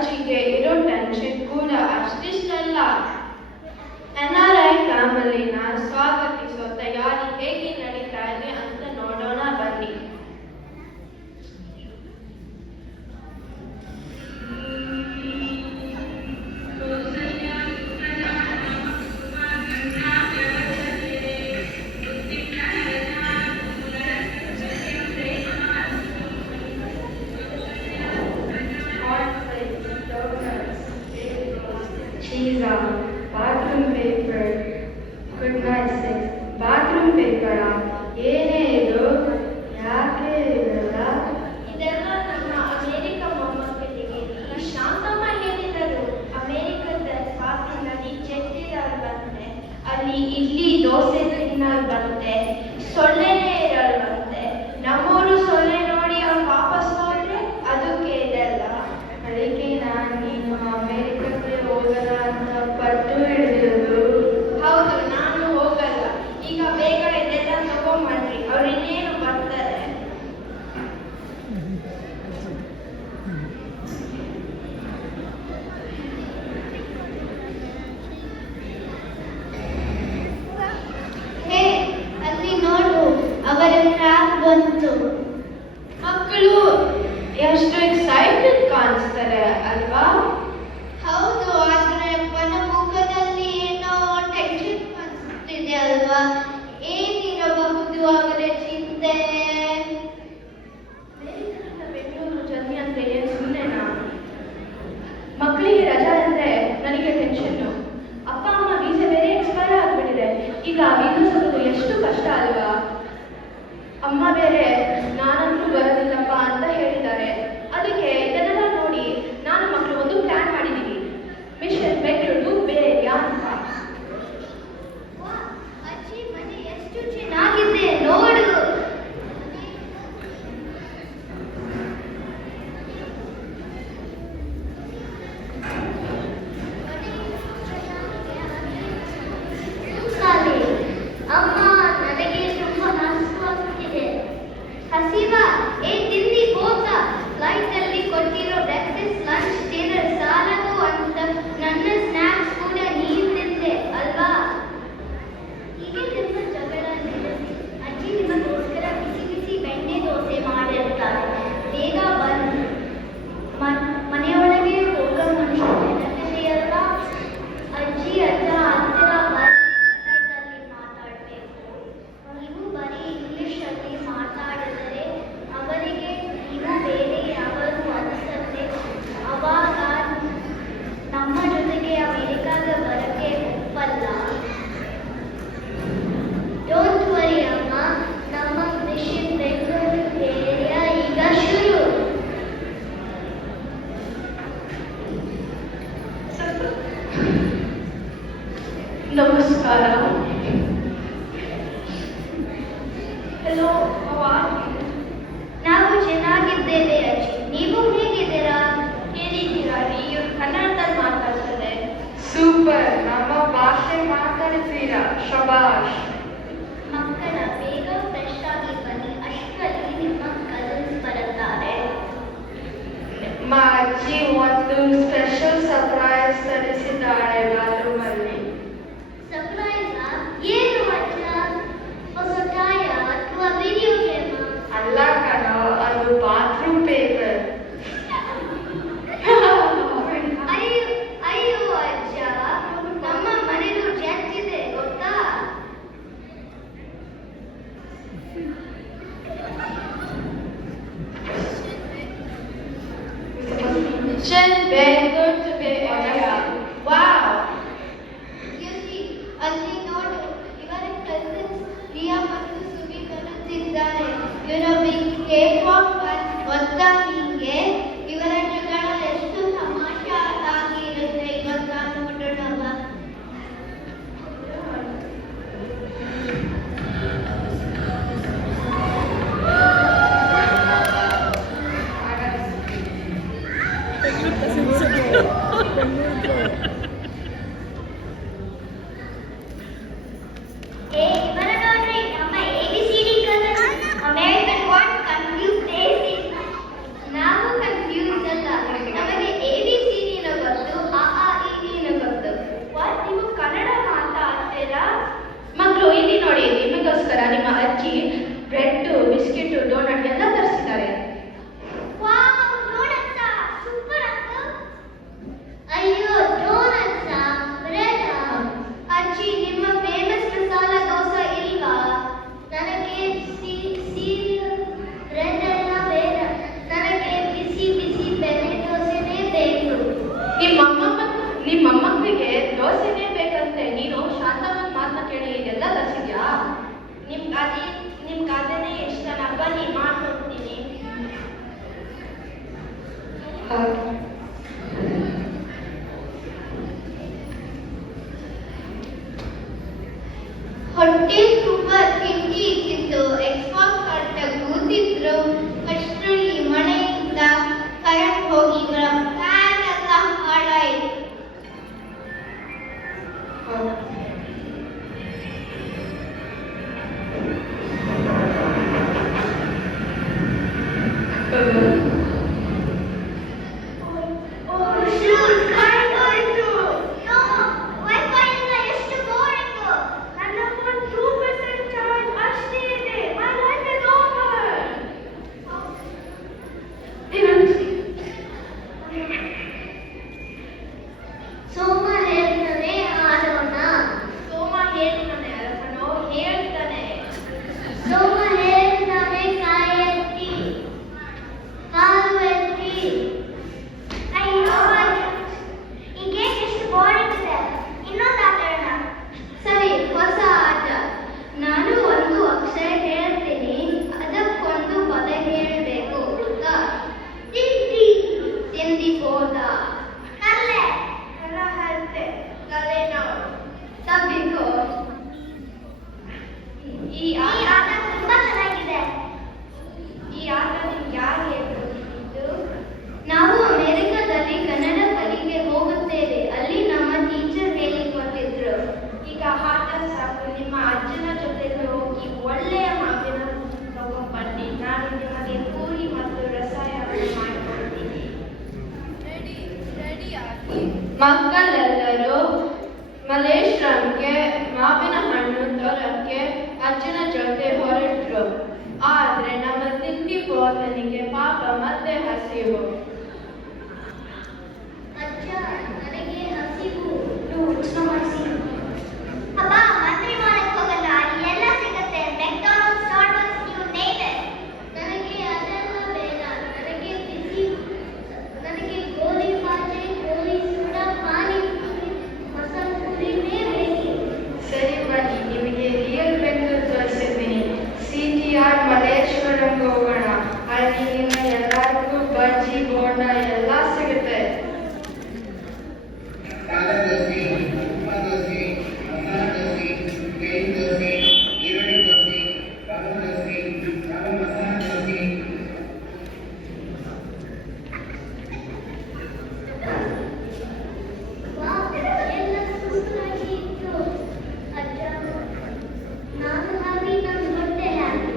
ಅಜ್ಜಿಗೆ ಇರೋ ಟೆನ್ಷನ್ ಕೂಡ ಅಷ್ಟಿಷ್ಟಲ್ಲ. NRI ಫ್ಯಾಮಿಲಿನ ಸ್ವಾಗತಿಸೋ ತಯಾರಿ ಹೇಗೆ ನಡೀತಾ ಇದೆ ಅಂತ ನೋಡೋಣ ಬನ್ನಿ. Cheese on, bathroom paper, good night six, bathroom paper ಏನೇ ಇದು ಯಾಕೆ ಇರಲ್ಲ? ಇದೆಲ್ಲ ನಮ್ಮ ಅಮೇರಿಕ ಮೊಮ್ಮಕ್ಕಳಿಗೆ ಈ ಶಾಂತಮ್ಮ ಹೇಳಿದರು. ಅಮೇರಿಕದ ಪಾರ್ಕಿನಲ್ಲಿ ಚೆಟ್ಟಿರಲ್ ಬಂತೆ, ಅಲ್ಲಿ ಇಡ್ಲಿ ದೋಸೆ ತಿನ್ನಲ್ ಬಂತೆ, ಸೊಳ್ಳೆನೇ ಇರಲ್ ಬಂತೆ. ನಮ್ಮೂರು ಸೊಳ್ಳೆ ನೋಡಿ ಅವ್ರು ವಾಪಸ್ ಹೋದ್ರೆ ಅದಕ್ಕೆ ಇದೆಲ್ಲ. ಅದಕ್ಕೆ ನೀನು ಅಮೇರಿಕಕ್ಕೆ ಹೋಗಲ್ಲ ಅಂತ ಪಟ್ಟು ಹಿಡಿದಿರೋದು. ಹೌದು, ನಾನು ಹೋಗಲ್ಲ. ಈಗ ಬೇಗ ಇದೆಲ್ಲ ತಗೊಂಬನ್ರಿ, ಅವ್ರು ಇನ್ನೇನು ಬರ್ತಾರೆ. ಹೇ, ಅಲ್ಲಿ ನೋಡು, ಅವರ ಟ್ರ್ಯಾಕ್ ಬಂತು. ಮಕ್ಕಳು ಎಷ್ಟು ಎಕ್ಸೈಟೆಡ್ ಕಾಣಿಸ್ತಾರೆ ಅಲ್ವಾ? ಹೌದು, ಆದ್ರೆ ಅವನ ಮುಖದಲ್ಲಿ ಏನೋ ಟೆನ್ಷನ್ ಕಾಣಿಸ್ತಿದೆ ಅಲ್ವಾ? ಏನಿರಬಹುದು ಅವರ ಚಿಂತೆ? ಬೆಂಗಳೂರು ಜರ್ನಿ ಅಂದ್ರೆ ಏನು ಸುಮ್ಮನೆನಾ? ಮಕ್ಕಳಿಗೆ ರಜಾ ಅಂದ್ರೆ ನನಗೆ ಟೆನ್ಷನ್ನು. ಅಪ್ಪ ಅಮ್ಮ ವೀಸಾ ಬೇರೆ ಎಕ್ಸ್ಪೈರ್ ಆಗ್ಬಿಟ್ಟಿದೆ. ಈಗ ವೀಸಾ ಸಿಗೋದು ಎಷ್ಟು ಕಷ್ಟ ಅಲ್ವಾ? ಅಮ್ಮ ಬೇರೆ ನಾನಂತೂ ಬರೋದಿಲ್ಲಪ್ಪ ಅಂತ ಹೇಳಿದ್ದಾರೆ. ಅದಕ್ಕೆ ಇದನ್ನೆಲ್ಲ ನೋಡಿ ನಾನು ಮಕ್ಕಳು ಒಂದು ಪ್ಲಾನ್ ಮಾಡಿದ್ದೀವಿ, ಮಿಷನ್ ಬೆಂಗಳೂರು ಬೇರೆ ಅಂತ. ಅಜ್ಜಿ ಮನೆ ಎಷ್ಟು ಚೆನ್ನಾಗಿದೆ ನೋಡು. ಅಮ್ಮ, ನನಗೆ ತುಂಬಾ ಹಸಿವಾಗ್ತಿದೆ. ಹಸಿವಾ? ತಿಂಡಿ ಹೋಗ್ತಾ ಫ್ಲೈಟ್ ಅಲ್ಲಿ ಕೊಟ್ಟಿರೋ ಬ್ರೇಕ್ಫಾಸ್ಟ್ ಲಂಚ್ ಡಿನ್ನರ್ ಸಾಲದು ಅಂತ ನನ್ನ ಸ್ನಾಕ್ಸ್ ಕೂಡ ನೀನು ತಿಂದೆ ಅಲ್ವಾ? ಹೀಗೆ ನಿಮ್ಮ ಜಗಳ ನಿಲ್ಲಿಸಿ. ಅಜ್ಜಿ ನಿಮಗೋಸ್ಕರ ಬಿಸಿ ಬಿಸಿ ಬೆಣ್ಣೆ ದೋಸೆ ಮಾಡಿರ್ತಾರೆ. ಬೇಗ ಬಂದು ಮನೆಯೊಳಗೆ ಹೋಗೋ ಮನುಷ್ಯ ನೆನಪಿದೆಯಲ್ಲ? ಅಜ್ಜಿ ಅಜ್ಜ ಹತ್ತಿರ ಕನ್ನಡದಲ್ಲಿ ಮಾತಾಡಬೇಕು. ನೀವು ಬರೀ ಇಂಗ್ಲಿಷಲ್ಲಿ ಮಾತಾಡಿದರೆ ಅವರಿಗೆ ನೀವು ಬೇರೆ ಯಾವರು ಅನಿಸುತ್ತೆ. ಅವಾಗ ನಮ್ಮ ಜೊತೆಗೆ ಅಮೆರಿಕಾಗ ಬರಕ್ಕೆ ಒಪ್ಪಲ್ಲ. ಡೋಂಟ್ ವರಿ ಅಮ್ಮ, ನಮ್ಮ ಮಿಷನ್ ಬೆಂಗಳೂರು ಏರಿಯಾ ಈಗ ಶುರು. ನಮಸ್ಕಾರ. ಹೆಲೋ, ನಾವು ಚೆನ್ನಾಗಿದ್ದೇವೆ ಅಜ್ಜಿ, ನೀವು ಹೇಗಿದ್ದೀರಾ? ಹೇಗಿದ್ದೀರಾ? ನೀವು ಕನ್ನಡದಲ್ಲಿ ಮಾತಾಡ್ತಾರೆ. ಸೂಪರ್, ನಮ್ಮ ಭಾಷೆ ಮಾತಾಡ್ತೀರಾ, ಶಬಾಷ್. ಮಕ್ಕಳ ಬೇಗ ಫ್ರೆಶ್ ಆಗಿ ಬನ್ನಿ, ಅಷ್ಟರಲ್ಲಿ ನಿಮ್ಮ ಕಸಿನ್ಸ್ ಬರುತ್ತಾರೆ. ನಮ್ಮ ಅಜ್ಜಿ ಒಂದು ಸ್ಪೆಷಲ್ ಸರ್ಪ್ರೈಸ್ ತರಿಸಿದ್ದಾಳೆ ಬಾತ್ರೂಮ್ ಅಲ್ಲಿ. ಸರ್ಪ್ರೈಸ್? ಏನು ಅಜ್ಜ? ಹೊಸ ಟಾಯ ಅಥವಾ ವಿಡಿಯೋ ಗೇಮ್? ಅಲ್ಲ ಕಣೋ, ಅದು ಬಾತ್ರೂಮ್ ಪೇಪರ್. ಅಯ್ಯೋ ಅಯ್ಯೋ ಅಜ್ಜ, ನಮ್ಮ ಮನೆದು ಜೆಟ್ ಇದೆ ಗೊತ್ತಾ? ಮಿಷನ್ ಬೆಂಗಳೂರು ಬೇರೆ. ವಾವ್! ಅಲ್ಲಿ ನೋಡು, ಇವರ ಕಸಿನ್ಸ್ ರಿಯಾ ಮತ್ತು ಸುವಿ ಬರುತ್ತಿದ್ದಾರೆ. ಇವರ ಬಿಗ್ ಕೇಕ್ ವಾಕ್ ಗೊತ್ತಾ ನಿಂಗೆ? ಇವರ ಜಗಳ ಎಷ್ಟು ತಮಾಷೆ ಆಗಿರುತ್ತೆ ಗೊತ್ತಾ? ನೋಡೋಣ. ಇವರ ನೋಡ್ರಿ, ನಮ್ಮ ABCD cousins. American what confuse ನಾವು ಹೊಟ್ಟೆ ತುಂಬ ತಿಂಡಿ ತಿಂದು ಎಕ್ಸ್ಪಾಕ್ಸ್ ಆಟ ಕೂತಿದ್ರು ಅಷ್ಟರಲ್ಲಿ ಮನೆಯಿಂದ ಕರೆಂಟ್ ಹೋಗಿ ಫ್ಯಾನ್ ಎಲ್ಲ ಹಾಳಾಯಿತು. ಸೋಮ ಹೇಳ್ತಾನೆ ಆಡೋಣ. ಸೋಮ ಹೇಳ್ತಾನೆ ಅರಸನೋ ಹೇಳ್ತಾನೆ. ಸೋಮ ಹೇಳ್ತಾನೆ ಕಾಲು ಎತ್ತಿ. ಅಯ್ಯೋ ಈಗೇನು ಎಷ್ಟು ಬೋರಿಂಗ್ ಇದೆ, ಇನ್ನೊಂದು ಆಟ ಆಡೋಣ. ಸರಿ, ಹೊಸ ಆಟ. ನಾನು ಒಂದು ಅಕ್ಷರ ಹೇಳ್ತೀನಿ, ಅದಕ್ಕೊಂದು ಪದ ಹೇಳಬೇಕು. ತಿಂಡಿ ತಿಂದಿ ಹೋದ. ಕಲ್ಲೆ ಹರಹತ್ತೆ ತಲೆನೋವು ತಬ್ಬಿಕೋ. ಈ ಆಟ ತುಂಬಾ ಚೆನ್ನಾಗಿದೆ. ಈ ಆಟ ನಿಮ್ಗೆ ಯಾರು ಹೇಳ್ಕೊಟ್ಟಿದ್ದು? ನಾವು ಅಮೆರಿಕದಲ್ಲಿ ಕನ್ನಡ ಕಲಿಕೆ ಹೋಗುತ್ತೇವೆ. ಅಲ್ಲಿ ನಮ್ಮ ಟೀಚರ್ ಹೇಳಿಕೊಟ್ಟಿದ್ರು. ಈಗ ಆಟ ಸಾಕು, ನಿಮ್ಮ ಅಜ್ಜನ ಜೊತೆಗೆ ಹೋಗಿ ಒಳ್ಳೆಯ ಮಾವಿನ ತಗೊಂಡ್ಬನ್ನಿ. ನಾನು ನಿಮಗೆ ಪೂರಿ ಮತ್ತು ರಸಾಯನ ಮಾಡಿಕೊಡ್ತೀನಿ. ಮಕ್ಕಳೆಲ್ಲರೂ ಮಲೇಶ್ವರಂಗೆ ಮಾವಿನ ಹಣ್ಣು ತೋರಕ್ಕೆ ಅಜ್ಜನ ಜೊತೆ ಹೊರಟರು. ಆದ್ರೆ ನಮ್ಮ ತಿಂಡಿ ಪೋತನಿಗೆ ಪಾಪ ಮತ್ತೆ ಹಸಿವು. ಅಜ್ಜ, ನನಗೆ ಹಸಿವು. ಅಪ್ಪ, ಮಂತ್ರಿ ಮಾಡಕ್ಕೆ ಹೋಗಲ್ಲ, ಅಲ್ಲಿ ಎಲ್ಲ ಸಿಗುತ್ತೆ. McDonald's, Starbucks, you name it. ನನಗೆ ಅದೆಲ್ಲ ಬೇಡ. ನನಗೆ ಗೋಲಿ ಪಾತ್ರೆ, ಗೋಲಿ ಸೂಡ, ಪಾನಿಪುರಿ, ಮಸಾಲ ಪುರಿನೇ ಬೇಕು. ಸರಿ ಬನ್ನಿ, ನಿಮಗೆ ರಿಯಲ್ ಬೆಂಗಳೂರು ತೋರಿಸಿದ್ದೀನಿ. CTR ಮಲೇಶ್ವರಂಗೆ ಹೋಗೋಣ. ಅಲ್ಲಿ ನಿಮ್ಮ ಎಲ್ಲರಿಗೂ ಬಜ್ಜಿ ಬೋಂಡ ಎಲ್ಲ ಸಿಗುತ್ತೆ. ದೋಸೆ, ಉಪ್ಪ ದೋಸೆ, ಮಸಾಲ ದೋಸೆ, ಪ್ಲೇನ್ ದೋಸೆ, ಈರುಳ್ಳಿ ದೋಸೆ, ರವೆ ದೋಸೆ, ರವೆ ಮಸಾಲ ದೋಸೆ. ವಾಹ್, ಎಲ್ಲ ಸೂಪರಾಗಿ ಇತ್ತು. ಅಜ್ಜ, ನಾನು ಹಾಗೆ ನನ್ನ ಹೊಟ್ಟೆ ಹ್ಯಾಪಿ.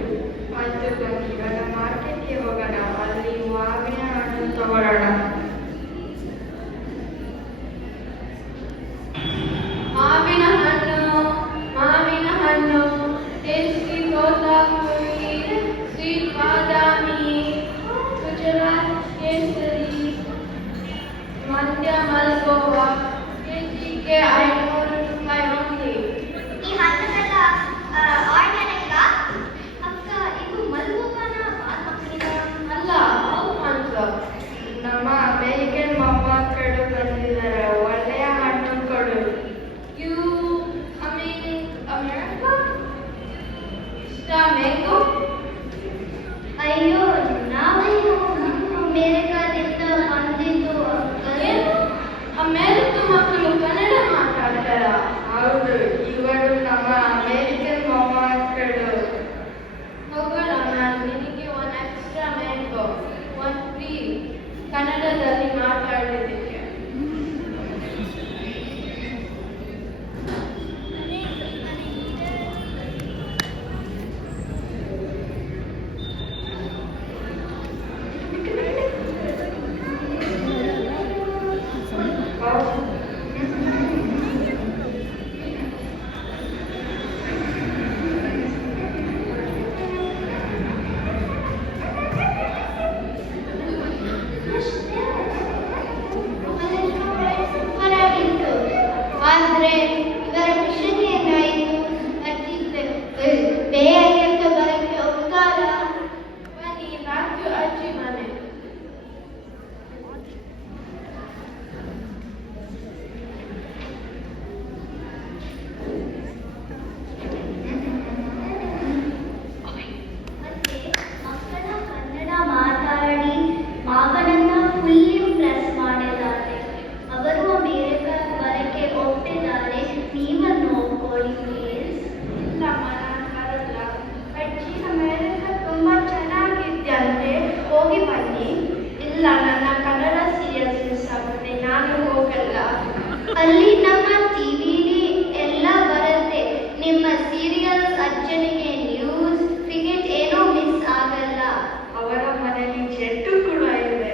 ಆಯ್ತು ಬನ್ನಿ, ಇವಾಗ ಮಾರ್ಕೆಟ್ಗೆ ಹೋಗೋಣ. ಅಲ್ಲಿ ಮಾವಿನ ಹಣ್ಣು ತಗೊಳ್ಳೋಣ. ಮಾವಿನ ಹಣ್ಣು, ಟೇಸ್ಟಿ ತೋತಾಪುರಿ, ಸ್ವೀಟ್ ಬಾದಾಮಿ, ಗುಜರಾತ್ ಕೇಸರಿ, ಮಂಡ್ಯ ಮಲ್ಗೋವಾ, ಕೆಜಿಗೆ 500 ರೂಪಾಯಿ only. ಈ ಹಣ್ಣುಗಳ ಆರ್ಗ್ಯಾನಿಕ್ ಅಕ್ಕ, ಇದು ಮಲ್ಗೋವಾನ ಬಾದಾಮಿನ? ಅಲ್ಲ, ಹೌದು ಅಂತ. ನಮ್ಮ ಅಮೇರಿಕನ್ ಮೊಮ್ಮಕ್ಕಳು ಬಂದಿದ್ದಾರೆ. ಒಳ್ಳೆಯ ಹಣ್ಣು ಕೊಡು. ಯು ಅಮೇರಿಕಾ ಇಷ್ಟ ಮ್ಯಾಂಗೋ? ಅಯ್ಯೋ, ನಾವೇನು ಅಮೇರಿಕಾದಿಂದ ಬಂದಿದ್ದು ಅಕ್ಕ. ಏನು? ಅಮೇರಿಕ ಮಕ್ಕಳು ಕನ್ನಡ ಮಾತಾಡ್ತಾರ? ಹೌದು, ಇವರು ನಮ್ಮ ಅಮೇರಿಕನ್ ಮೊಮ್ಮಕ್ಕಳು. ಹೋಗೋಣ, ನಾನು ನಿನಗೆ ಒಂದು ಎಕ್ಸ್ಟ್ರಾ ಮ್ಯಾಂಗೋ, ಒಂದು ಫ್ರೀ, ಕನ್ನಡದಲ್ಲಿ ಮಾತಾಡೋದಕ್ಕೆ. ಸೀರಿಯಲ್ಸ್, ಅಜ್ಜನಿಗೆ ನ್ಯೂಸ್, ಕ್ರಿಕೆಟ್ ಏನೂ ಮಿಸ್ ಆಗಲ್ಲ. ಅವರ ಮನೆಯಲ್ಲಿ ಚೆಟ್ಟು ಕೂಡ ಇದೆ.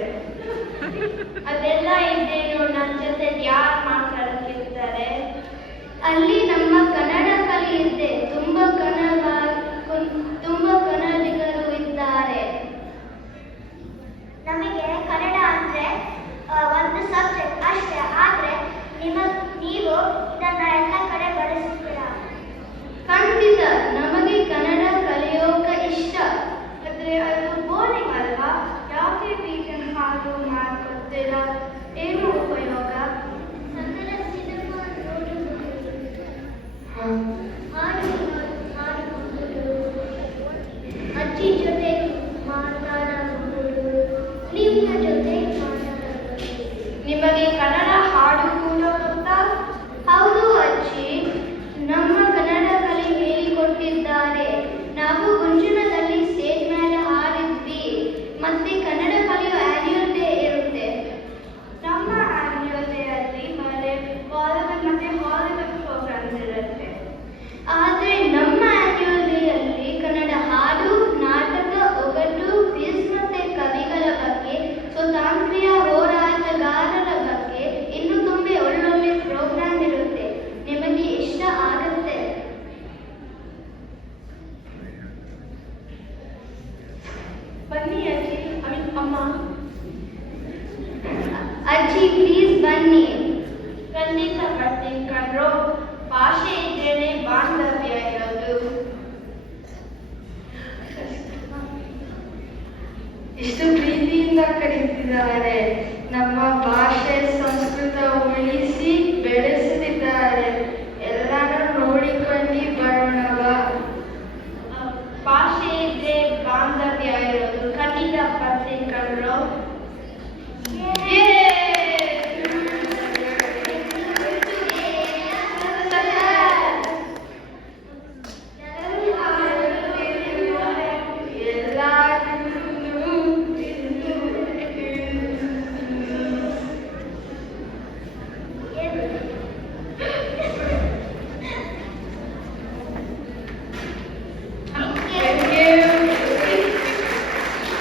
ಅದೆಲ್ಲ ಇದ್ದೇನು ನನ್ನ ಜೊತೆ ಯಾರು ಮಾತಾಡ್ತಿರ್ತಾರೆ? ಅಲ್ಲಿ ನಮ್ಮ ಕನ್ನಡ ಕಲಿಯುತ್ತೆ. ತುಂಬ ಕನ್ನಡಿಗರು ಇದ್ದಾರೆ. ನಮಗೆ ಕನ್ನಡ ಅಂದ್ರೆ ಒಂದು ಸಬ್ಜೆಕ್ಟ್ ಅಷ್ಟೇ, ಆದ್ರೆ ನೀವು ಇದನ್ನ ಎಲ್ಲ ಕಡೆ ಬಳಸ್ತೀರಾ. ಖಂಡಿತ ನಮಗೆ ಕನ್ನಡ ಕಲಿಯೋಕ ಇಷ್ಟ. ಆದರೆ ಅದು ಬೋರಿಂಗ್ ಅಲ್ವಾ? ಯಾವುದೇ ಟೀಚರ್ ಹಾಡು ಮಾಡ್ಕೊಡ್ತೀರ, ಏನು ಉಪಯೋಗ? ಕನ್ನಡ ಸಿನಿಮಾ ನೋಡಬಹುದು, ಹಾಡುಬಹುದು, ಅಜ್ಜಿ ಜೊತೆ ಮಾತಾಡಬಹುದು, ನಿಮ್ಮ ಜೊತೆ ಮಾತಾಡಬಹುದು. ನಿಮಗೆ ಕನ್ನಡ ಹಾಡು ಕೂಡ ಗೊತ್ತಾ? ಹೌದು ಅಜ್ಜಿ, ನಮ್ಮ ಕನ್ನಡ ಕಲಿ ಹೇಳಿಕೊಟ್ಟಿದ್ದಾರೆ. ನಾವು ಗುಂಜುನದಲ್ಲಿ ಸ್ಟೇಜ್ ಮೇಲೆ ಹಾಡಿದ್ವಿ. ಮತ್ತೆ ಕನ್ನಡ ಕಲಿಯೋ ಆನ್ಯುವಲ್ ಡೇ ಇರುತ್ತೆ. ನಮ್ಮ ಆನ್ಯುವಲ್ ಡೇ ಅಲ್ಲಿ ಬರೀ ವಾಲಿಬಾಲ್ ಮತ್ತೆ ಹಾಲಿವುಡ್ ಪ್ರೋಗ್ರಾಮ್ಸ್ ಇರುತ್ತೆ. ಆದರೆ ನಮ್ಮ ಆನ್ಯುವಲ್ ಡೇ ಅಲ್ಲಿ ಕನ್ನಡ ಹಾಡು, ನಾಟಕ, ಒಗಟು, ಕ್ವಿಜ್ ಮತ್ತೆ ಕವಿಗಳ ಬಗ್ಗೆ, ಸ್ವಾತಂತ್ರ್ಯ ಹೋರಾಟಗಾರರ ಬಗ್ಗೆ ಇನ್ನೂ ತುಂಬ ಒಳ್ಳೊಳ್ಳೆ ಪ್ರೋಗ್ರಾಮ್ ಇರುತ್ತೆ. ನಿಮಗೆ ಇಷ್ಟ ಆಗುತ್ತೆ. ಬನ್ನಿ ಅಜ್ಜಿ, ಅಮ್ಮ. ಅಜ್ಜಿ ಪ್ಲೀಸ್ ಬನ್ನಿ. ಖಂಡಿತ ಬರ್ತೀನಿ ಕಣ್ರೋ. ಭಾಷೆ ಇದ್ರೇನೆ ಬಾಂಧವ್ಯ ಇರೋದು. ಇಷ್ಟು ಪ್ರೀತಿಯಿಂದ ಕರೀತಿದ್ದಾರೆ. ನಮ್ಮ